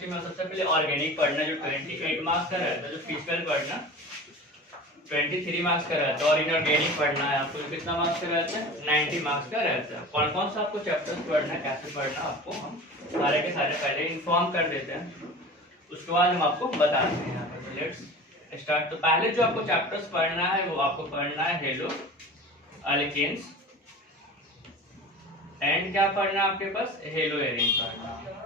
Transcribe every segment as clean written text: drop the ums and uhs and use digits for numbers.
Chemistry में सबसे पहले ऑर्गेनिक पढ़ना जो 28 मार्क्स का रहता है, जो फिजिकल पढ़ना 23 मार्क्स का रहता है, और इनऑर्गेनिक पढ़ना है आपको कितना मार्क्स का रहता है, 90 मार्क्स का रहता है। कौन कौन सा आपको चैप्टर्स पढ़ना है, कैसे पढ़ना आपको हम सारे के सारे पहले इन्फॉर्म कर देते हैं, उसके बाद हम आपको बताते हैं यहाँ पे। Let's start. तो पहले जो आपको चैप्टर्स पढ़ना है वो आपको पढ़ना है हेलो अल्केन्स, एंड क्या पढ़ना है आपके पास, हेलो एरिन पढ़ना।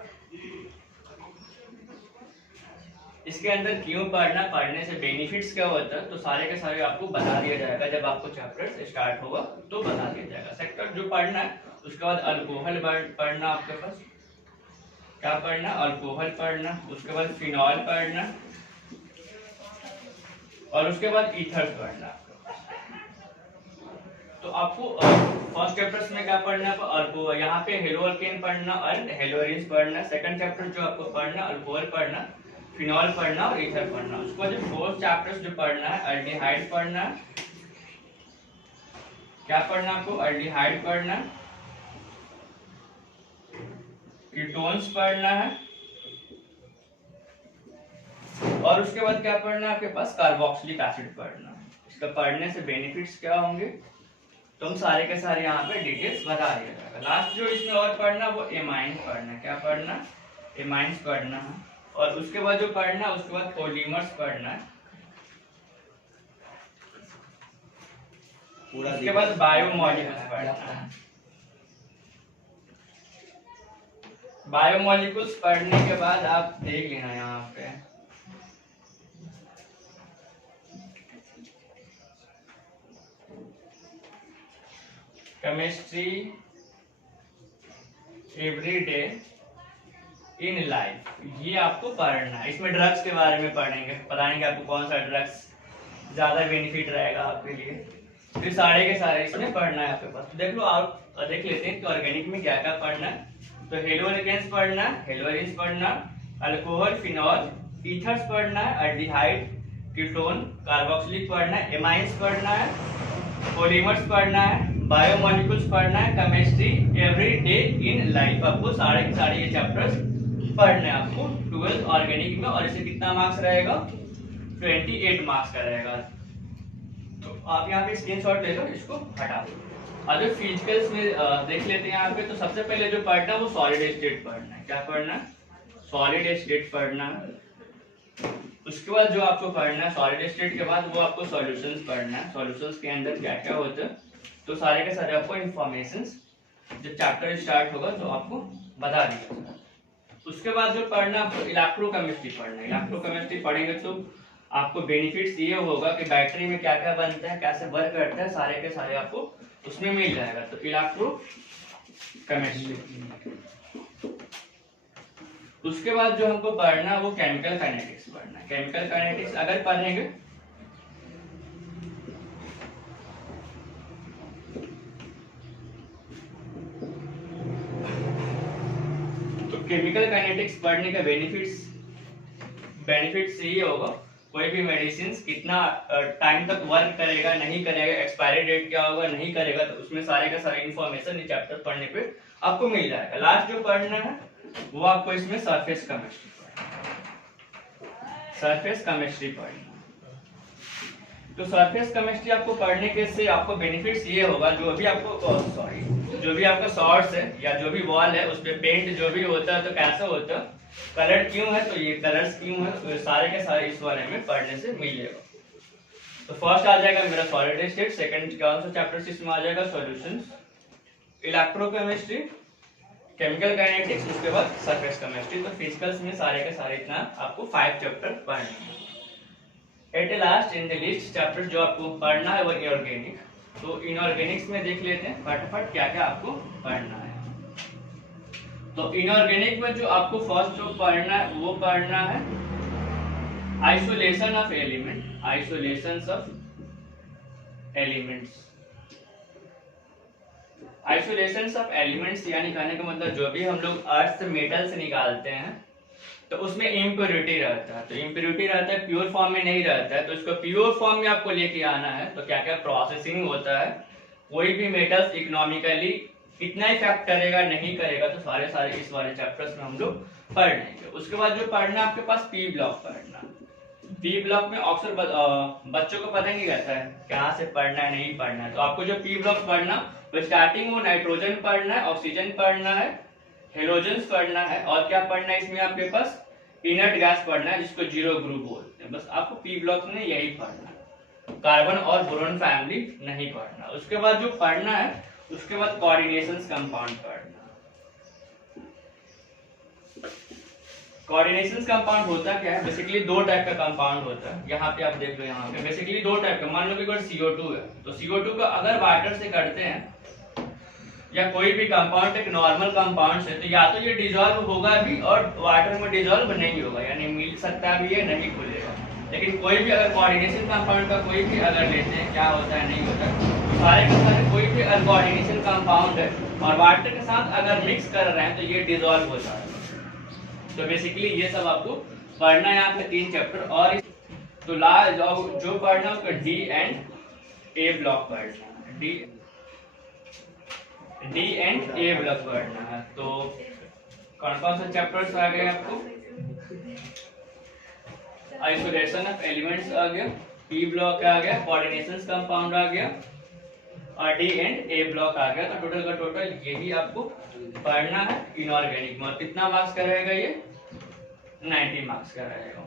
इसके अंदर क्यों पढ़ना, पढ़ने से बेनिफिट्स क्या होता है, तो सारे के सारे आपको बता दिया जाएगा जब आपको चैप्टर स्टार्ट होगा तो बता दिया जाएगा। सेक्टर जो पढ़ना है, उसके बाद अल्कोहल पढ़ना आपके पास, क्या पढ़ना, अल्कोहल पढ़ना, उसके बाद फिनॉल पढ़ना, और उसके बाद ईथर पढ़ना। तो आपको फर्स्ट चैप्टर्स में क्या पढ़ना है, अल्कोहल, यहाँ पे हेलो अल्केन पढ़ना एंड हेलो एरिन्स पढ़ना। सेकंड चैप्टर जो आपको पढ़ना, अल्कोहल पढ़ना, फिनॉल पढ़ना और ईथर पढ़ना। उसके बाद जो फोर्थ चैप्टर्स जो पढ़ना है, अल्डिहाइड पढ़ना, क्या पढ़ना आपको, अल्डिहाइड पढ़ना, कीटोन्स पढ़ना है, और उसके बाद क्या पढ़ना है आपके पास, कार्बोक्सिलिक एसिड पढ़ना। इसका पढ़ने से बेनिफिट्स क्या होंगे, तो हम सारे के सारे यहाँ पे डिटेल्स बता दिया जाएगा। लास्ट जो इसमें और पढ़ना वो एमाइन पढ़ना, क्या पढ़ना, एमाइंस पढ़ना है, और उसके बाद जो पढ़ना उसके बाद पॉलीमर्स पढ़ना है, उसके बाद बायोमॉलिक्यूल्स पढ़ना है। बायोमॉलिक्यूल्स पढ़ने के बाद आप देख लेना यहाँ पे केमिस्ट्री एवरीडे इन लाइफ, ये आपको पढ़ना है। इसमें ड्रग्स के बारे में पढ़ेंगे, बताएंगे आपको कौन सा ड्रग्स ज्यादा बेनिफिट रहेगा आपके लिए। फिर सारे के सारे इसमें पढ़ना है आपके पास। देख लो, आप देख लेते हैं कि ऑर्गेनिक में क्या क्या पढ़ना है। तो हेलो अल्केन्स पढ़ना, हेलो एरिन्स पढ़ना, अल्कोहल, फिनॉल, ईथर्स पढ़ना है, अल्डिहाइड, कीटोन, कार्बोक्सिलिक पढ़ना है, एमाइंस पढ़ना है, पॉलीमर्स पढ़ना है, बायोमॉलिक्यूल्स पढ़ना है, केमिस्ट्री एवरीडे इन लाइफ। आपको सारे के सारे ये चैप्टर्स पढ़ने हैं आपको 12 ऑर्गेनिक में, और इसे कितना मार्क्स रहेगा, 28 मार्क्स का रहेगा। तो आप यहाँ पे स्क्रीनशॉट ले लो, इसको हटा दो। अगर फिजिकल्स में देख लेते हैं यहाँ पे, तो सबसे पहले जो पढ़ना है वो सॉलिड स्टेट पढ़ना है। क्या पढ़ना है, सॉलिड स्टेट पढ़ना है। उसके बाद जो आपको पढ़ना है सॉलिड स्टेट के बाद वो आपको सॉल्यूशंस पढ़ना है। सॉल्यूशंस के अंदर क्या क्या होता है, तो सारे के सारे आपको इंफॉर्मेशंस जब चैप्टर स्टार्ट होगा तो आपको बता दिया जाएगा। उसके बाद जो पढ़ना आपको इलेक्ट्रोकेमिस्ट्री पढ़ना है। इलेक्ट्रोकेमिस्ट्री पढ़ेंगे तो आपको बेनिफिट्स ये होगा कि बैटरी में क्या क्या बनता है, कैसे वर्क करता है, सारे के सारे आपको उसमें मिल जाएगा। तो इलेक्ट्रोकेमिस्ट्री। उसके बाद जो हमको पढ़ना है वो केमिकल काइनेटिक्स पढ़ना है। केमिकल काइनेटिक्स अगर पढ़ेंगे तो केमिकल काइनेटिक्स पढ़ने का बेनिफिट्स ये होगा, कोई भी मेडिसिन कितना टाइम तक वर्क करेगा, नहीं करेगा, एक्सपायरी डेट क्या होगा, नहीं करेगा, तो उसमें सारे का सारे इंफॉर्मेशन इस चैप्टर पढ़ने पे आपको मिल जाएगा। लास्ट जो पढ़ना है वो आपको इसमें सरफेस केमिस्ट्री पढ़ना। तो सरफेस केमिस्ट्री आपको पढ़ने के से आपको बेनिफिट्स ये होगा, जो भी आपका सॉर्स है या जो भी वॉल है उस पे पेंट जो भी होता है तो कैसा होता है, कलर क्यों है, तो ये कलर्स क्यों है, तो सारे के सारे इस बारे में पढ़ने से मिलेगा। तो फर्स्ट आ जाएगा मेरा सॉलिड स्टेट, सेकंड कौन सा चैप्टर इसमें आ जाएगा, सॉल्यूशंस, इलेक्ट्रोकेमिस्ट्री, केमिकल काइनेटिक्स, उसके बाद सरफेस केमिस्ट्री। तो फिजिकल्स में सारे के सारे इतना आपको 5 चैप्टर पढ़ने हैं। At last in the list chapter जो आपको पढ़ना है वो इनऑर्गेनिक। तो इनऑर्गेनिक्स में देख लेते हैं फटाफट क्या क्या आपको पढ़ना है। तो इनऑर्गेनिक में जो आपको फर्स्ट जो पढ़ना है वो पढ़ना है isolation of element, isolations of elements. Isolations of elements यानी कहने का मतलब जो भी हम लोग अर्थ से मेटल से निकालते हैं तो उसमें इम्प्योरिटी रहता है। तो इम्प्योरिटी रहता है, प्योर फॉर्म में नहीं रहता है, तो इसको प्योर फॉर्म में आपको लेके आना है। तो क्या क्या प्रोसेसिंग होता है, कोई भी मेटल्स इकोनॉमिकली कितना इफेक्ट करेगा नहीं करेगा, तो सारे इस वाले चैप्टर्स में हम लोग पढ़ लेंगे। उसके बाद जो पढ़ना है आपके पास पी ब्लॉक पढ़ना। पी ब्लॉक में अक्सर बच्चों को पता नहीं रहता है कहाँ से पढ़ना है नहीं पढ़ना है। तो आपको जो पी ब्लॉक पढ़ना, तो स्टार्टिंग में नाइट्रोजन पढ़ना है, ऑक्सीजन पढ़ना है, हेलोजन्स पढ़ना है, और क्या पढ़ना है इसमें आपके पास इनर्ट गैस पढ़ना है जिसको जीरो ग्रुप बोलते हैं। बस आपको पी ब्लॉक में यही पढ़ना है, कार्बन और बोरोन फैमिली नहीं पढ़ना। उसके बाद जो पढ़ना है, उसके बाद कोऑर्डिनेशंस कंपाउंड पढ़ना। कोऑर्डिनेशंस कंपाउंड होता क्या है, बेसिकली दो टाइप का कंपाउंड होता है। यहाँ पे आप देख लो, यहाँ पे बेसिकली दो टाइप का, मान लो कि CO2 है, तो CO2 का अगर वाटर से करते हैं या कोई भी कंपाउंड एक नॉर्मल कंपाउंड से, तो या तो ये डिसॉल्व होगा भी और वाटर में डिसॉल्व नहीं होगा, यानी मिल सकता भी है, नहीं खुलेगा। लेकिन कोई भी अगर कोऑर्डिनेशन कंपाउंड का कोई भी अगर लेते हैं, क्या होता है नहीं होता, सारे के सारे कोई भी अगर कोऑर्डिनेशन कंपाउंड है और वाटर के साथ अगर मिक्स कर रहे हैं तो ये डिसॉल्व हो जाएगा। तो बेसिकली ये सब आपको पढ़ना है यहाँ पे 3 चैप्टर। और तो लास्ट जो पढ़ना है उसका डी एंड ए ब्लॉक पढ़ना है, डी एंड ए ब्लॉक पढ़ना है। तो कौन कौन से चैप्टर्स आ गए आपको, आइसोलेशन ऑफ एलिमेंट्स आ गया, पी ब्लॉक आ गया, कोऑर्डिनेशंस कंपाउंड आ गया, और डी एंड ए ब्लॉक आ गया। तो टोटल का टोटल यही आपको पढ़ना है इनऑर्गेनिक में। और कितना मार्क्स का रहेगा ये, 90 मार्क्स का रहेगा।